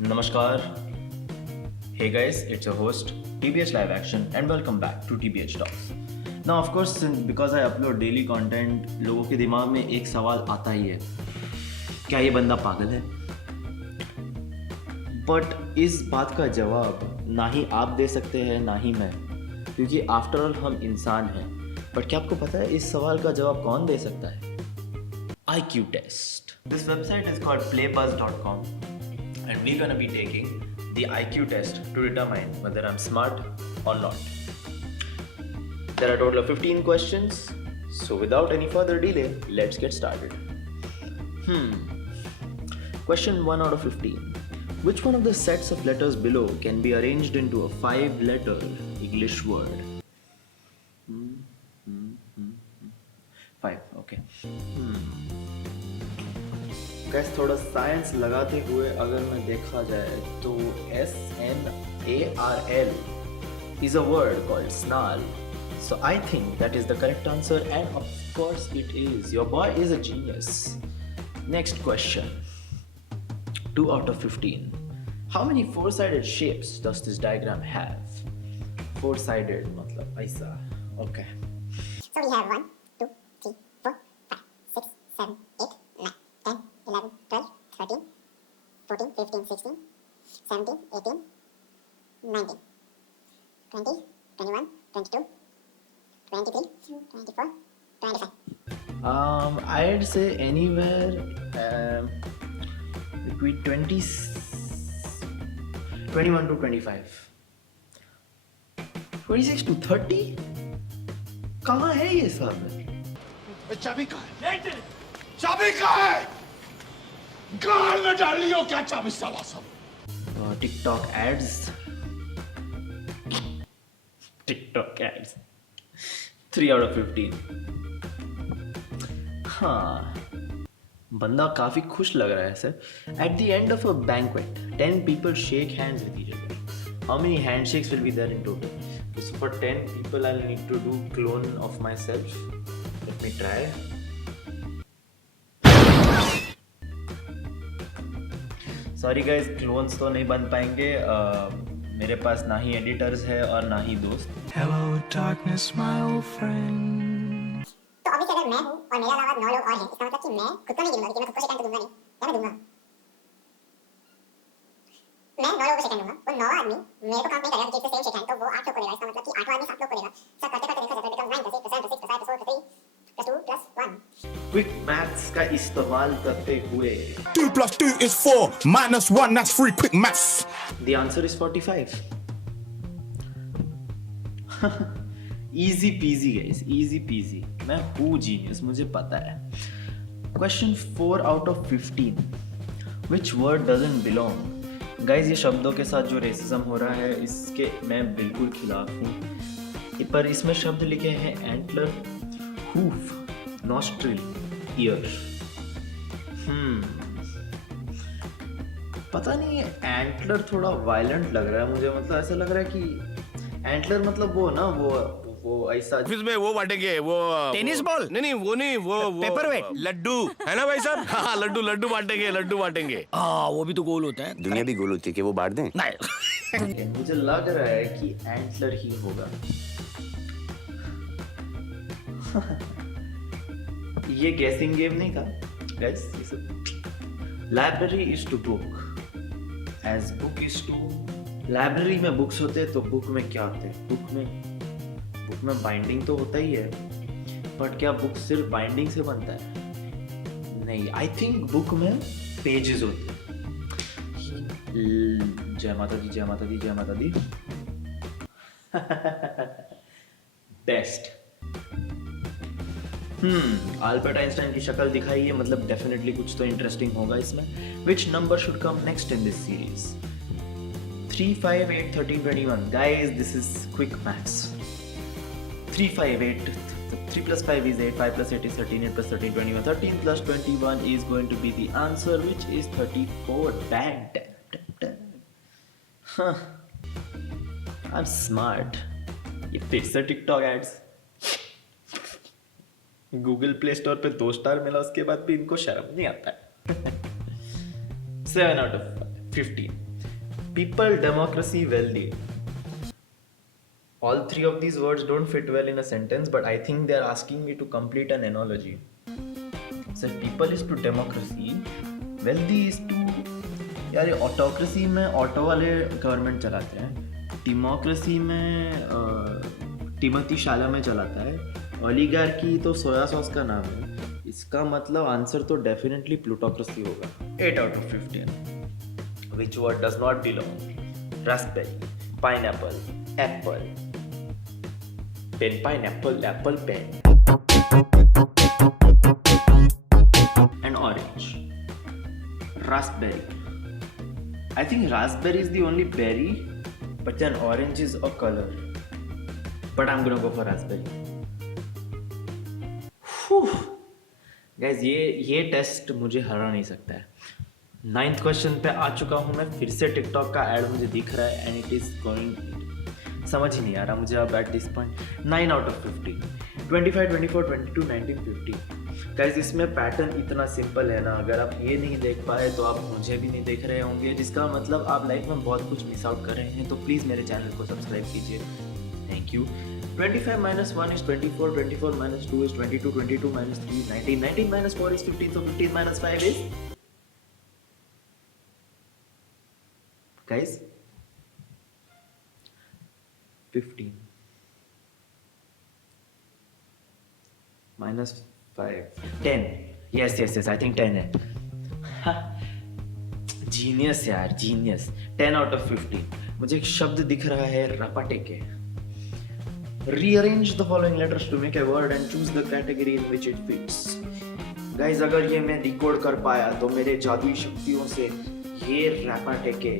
Namaskar. Hey guys, it's your host TBH Live Action and welcome back to TBH Talks. Now of course because I upload daily content, लोगों के दिमाग में एक सवाल आता ही है, क्या ये बंदा पागल है? बट इस बात का जवाब ना ही आप दे सकते हैं ना ही मैं, क्योंकि आफ्टर ऑल हम इंसान हैं. बट क्या आपको पता है इस सवाल का जवाब कौन दे सकता है? IQ test. This website is called playbuzz.com and we're gonna be taking the IQ test to determine whether I'm smart or not. There are a total of 15 questions, so without any further delay, let's get started. Question 1 out of 15. Which one of the sets of letters below can be arranged into a 5-letter English word? 5, okay. Gas थोड़ा science लगाते हुए अगर मैं देखा जाए तो SNARL is a word called snarl. So I think that is the correct answer, and of course it is. Your boy is a genius. Next question. 2 out of 15. How many four-sided shapes does this diagram have? Four-sided मतलब ऐसा. Okay. So we have 1, 2, 3, 4, 5, 6, 7, 8, 9, 10, 11, 12, 13, 14, 15, 16, 17, 18, 19, 20, 21, 22, 23, 24, 25. I'd say anywhere between 21 to 25. 26 to 30? कहाँ है ये सब? चाबी कहाँ है? चाबी कहाँ है? गाल में डाल लियो क्या चाबी साला सब? TikTok ads. TikTok ads. 3 out of 15. हाँ, बंदा काफी खुश लग रहा है sir. At the end of a banquet, 10 people shake hands with each other. How many handshakes will be there in total? Okay, so for 10 people, I'll need to do clone of myself. Let me try. Sorry guys, clones तो नहीं बन पाएंगे. मेरे पास ना ही editors है और ना ही दोस्त. Hello, darkness, my old friend. तो अभी से अगर मैं हूँ और मेरे अलावा 9 लोग और हैं, इसका मतलब कि मैं खुद को नहीं गिनूंगा, क्योंकि मैं खुद को शिकायत तो दूंगा नहीं, या मैं दूंगा. मैं 9 लोगों को शिकायत दूंगा, वो 9 आदमी मेरे को काउंट नहीं करेगा कि सेम शिकायत, तो वो 8 लोग करेगा. इसका मतलब कि 8 आदमी 7 लोग करेगा. सब करते करते देखा जाता है, become 9 plus 8 plus 7 plus 6 plus 5 plus 4 plus 3 plus 2 plus 1. Quick maths का इस्तेमाल करते हुए 2 plus 2 is 4 minus 1 that's 3. Quick maths. the answer is 45. Easy peasy guys, easy peasy. मैं हूँ जीनियस, मुझे पता है. Question 4 out of 15. Which word doesn't belong? Guys ये शब्दों के साथ जो रेसिज्म हो रहा है इसके मैं बिल्कुल खिलाफ हूँ. पर इसमें शब्द लिखे हैं एंटलर, हूफ, नॉस्ट्रिल, ईयर. पता नहीं है, एंटलर थोड़ा वायलेंट लग रहा है मुझे. मतलब ऐसा लग रहा है कि एंटलर मतलब वो ना वो ऐसा ऑफिस में वो बांटेंगे, वो टेनिस बॉल? नहीं वो पेपरवेट? लड्डू है ना भाई साहब? हाँ, लड्डू बांटेंगे. वो भी तो गोल होता है. दुनिया भी गोल होती है कि वो बांट दें. नहीं. मुझे लग रहा है कि एंटलर ही होगा. ये गेसिंग गेम नहीं था guys. Library is to book as book is to. Library में बुक्स होते हैं तो बुक में क्या होते हैं? बुक में बाइंडिंग तो होता ही है, बट क्या बुक सिर्फ बाइंडिंग से बनता है? नहीं, आई थिंक बुक में पेजेस होते हैं. जय माता दी, जय माता दी, जय माता दी. बेस्ट. अल्बर्ट आइंस्टाइन की शक्ल दिखाई है, मतलब डेफिनेटली कुछ तो इंटरेस्टिंग होगा इसमें. Which number should come next in this series? 3, 5, 8, 13, 21. Guys, this is quick maths. 3, 5, 8. 3 plus 5 is 8. 5 plus 8 is 13. 8 plus 13, 21. 13 plus 21 is going to be the answer, which is 34. Bang. Huh. I'm smart. ये फिर से TikTok ads. Google play store पे 2 star मिला, उसके बाद भी इनको शर्म नहीं आता है. 7 out of 15. people, democracy, wealthy. All three of these words don't fit well in a sentence, but I think they're asking me to complete an analogy. So people is to democracy, wealthy is to, यार ये autocracy में auto वाले government चलाते हैं, democracy में Timothy शालामे चलाता है, oligarchy तो सोया सॉस का नाम है. इसका मतलब आंसर तो डेफिनेटली प्लूटोक्रेसी होगा. 8 out of 15. Which word does not belong? Raspberry, pineapple, apple, pen, pineapple, apple, pen, and orange. Raspberry. I think raspberry is the only berry, but then orange is a color. But I'm gonna go for raspberry. Guys, ये test मुझे हरा नहीं सकता है. 9th question पे आ चुका हूँ मैं. फिर से टिकटॉक का ऐड मुझे दिख रहा है एंड इट इज गोइंग, समझ ही नहीं आ रहा मुझे अब at this point. 9 out of 15. 25, 24, 22, 19, 50. Guys इसमें पैटर्न इतना सिंपल है ना, अगर आप ये नहीं देख पाए तो आप मुझे भी नहीं देख रहे होंगे, जिसका मतलब आप लाइफ में बहुत कुछ मिस आउट कर रहे हैं. तो प्लीज़ मेरे चैनल को सब्सक्राइब कीजिए. Thank you. 25 minus 1 is 24, 24 minus 2 is 22, 22 minus 3 is 19, 19 minus 4 is 15, so 15 minus 5 is... Guys? 15. Minus 5. 10. Yes, I think 10 है. Genius यार, genius. 10 out of 15. मुझे एक शब्द दिख रहा है, रपाटेके. Rearrange the following letters to make a word and choose the category in which it fits. Guys, अगर ये मैं डिकोड कर पाया तो मेरे जादुई शक्तियों से ये रैपाटेके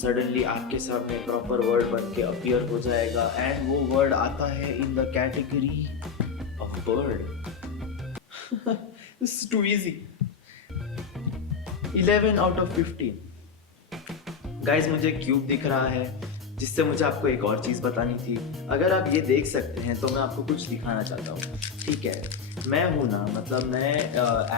सडनली आपके सामने प्रॉपर वर्ड बन के अपीयर हो जाएगा एंड वो वर्ड आता है in the category of bird. This is too easy. 11 out of 15. Guys, मुझे क्यूब दिख रहा है, जिससे मुझे आपको एक और चीज़ बतानी थी. अगर आप ये देख सकते हैं तो मैं आपको कुछ दिखाना चाहता हूँ. ठीक है, मैं हूँ ना, मतलब मैं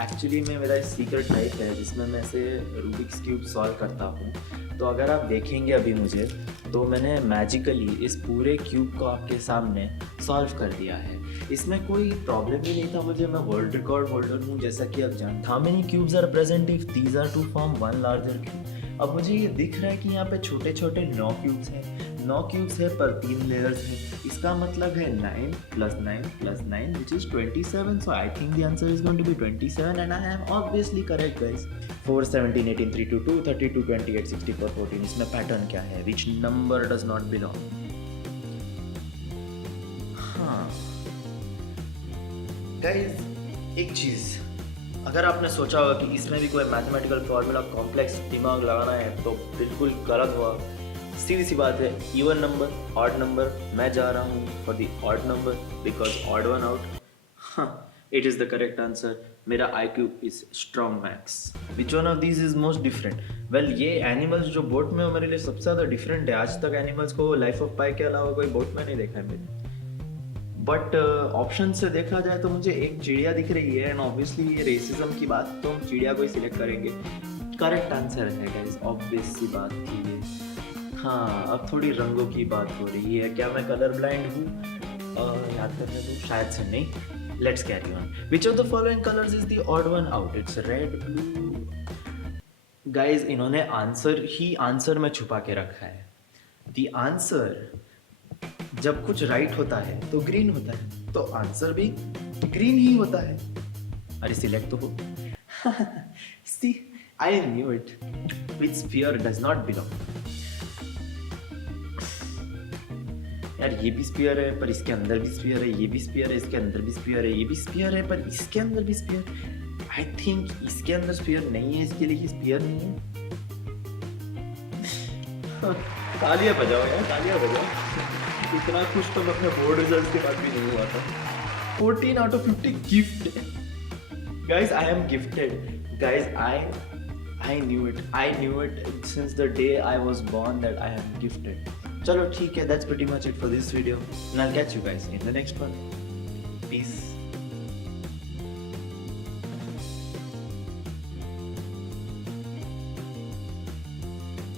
एक्चुअली में मेरा सीक्रेट लाइफ है जिसमें मैं ऐसे रूबिक्स क्यूब सॉल्व करता हूँ. तो अगर आप देखेंगे अभी मुझे, तो मैंने मैजिकली इस पूरे क्यूब को आपके सामने सॉल्व कर दिया है. इसमें कोई प्रॉब्लम ही नहीं था मुझे. मैं वर्ल्ड रिकॉर्ड होल्डर हूँ, जैसा कि आप जानते हैं. How many cubes are present if these are to form one larger cube. अब मुझे ये दिख रहा है कि यहाँ पे छोटे छोटे 9 क्यूब्स हैं. 9 क्यूब्स है पर 3 लेयर्स हैं. इसका मतलब है 9 + 9 + 9 which is 27. So I think the answer is going to be 27 and I am obviously correct guys. 4, 17, 18, 3, 2, 2, 32, 28, 64, 14. इसमें पैटर्न क्या है? Which number does not belong? हाँ गाइज, एक चीज़, अगर आपने सोचा होगा कि इसमें भी कोई मैथमेटिकल फॉर्मूला कॉम्प्लेक्स दिमाग लगाना है तो बिल्कुल गलत हुआ. सीधी सी बात है, इवन नंबर, ऑड नंबर, मैं जा रहा हूँ for the odd number because odd one out. हाँ, it is the correct answer. मेरा IQ is strong max. Which one of these is most different? Well, ये एनिमल्स जो बोट में हो मेरे लिए सबसे ज़्यादा डिफरेंट है. आज तक एनिमल्स को लाइफ ऑफ पाई के अलावा कोई बोट में नहीं देखा है मैंने. बट ऑप्शन से देखा जाए तो मुझे एक चिड़िया दिख रही है एंड ऑब्वियसली ये रेसिज्म की बात, तो हम चिड़िया को ही सिलेक्ट करेंगे. करेक्ट आंसर है गाइस, ऑब्वियस सी बात थी ये. हाँ, अब थोड़ी रंगों की बात हो रही है. क्या मैं कलर ब्लाइंड हूँ? याद करने दो, शायद से नहीं. Let's carry on. Which of the following colours is the odd one out? It's red, blue. Guys, इन्होंने आंसर में छुपा के रखा है. द आंसर जब कुछ राइट होता है तो ग्रीन होता है, तो आंसर भी ग्रीन ही होता है. अरे सिलेक्ट तो हो. See, I knew it. Which sphere does not belong? यार, ये भी स्फीयर है पर इसके अंदर भी स्फीयर है, ये भी स्फीयर है, इसके अंदर भी स्फीयर है, ये भी स्फीयर है पर इसके अंदर भी स्फीयर. आई थिंक इसके अंदर स्फीयर नहीं है, इसके लिए स्फीयर नहीं है. तालियां बजाओ यार, तालियां बजाओ. इतना खुश तो मैं अपने बोर्ड रिजल्ट के बाद भी नहीं हुआ था. 14 out of 50 gift. Guys, I am gifted. Guys, I knew it. I knew it since the day I was born that I am gifted. चलो ठीक है, that's pretty much it for this video. And I'll catch you guys in the next one. Peace.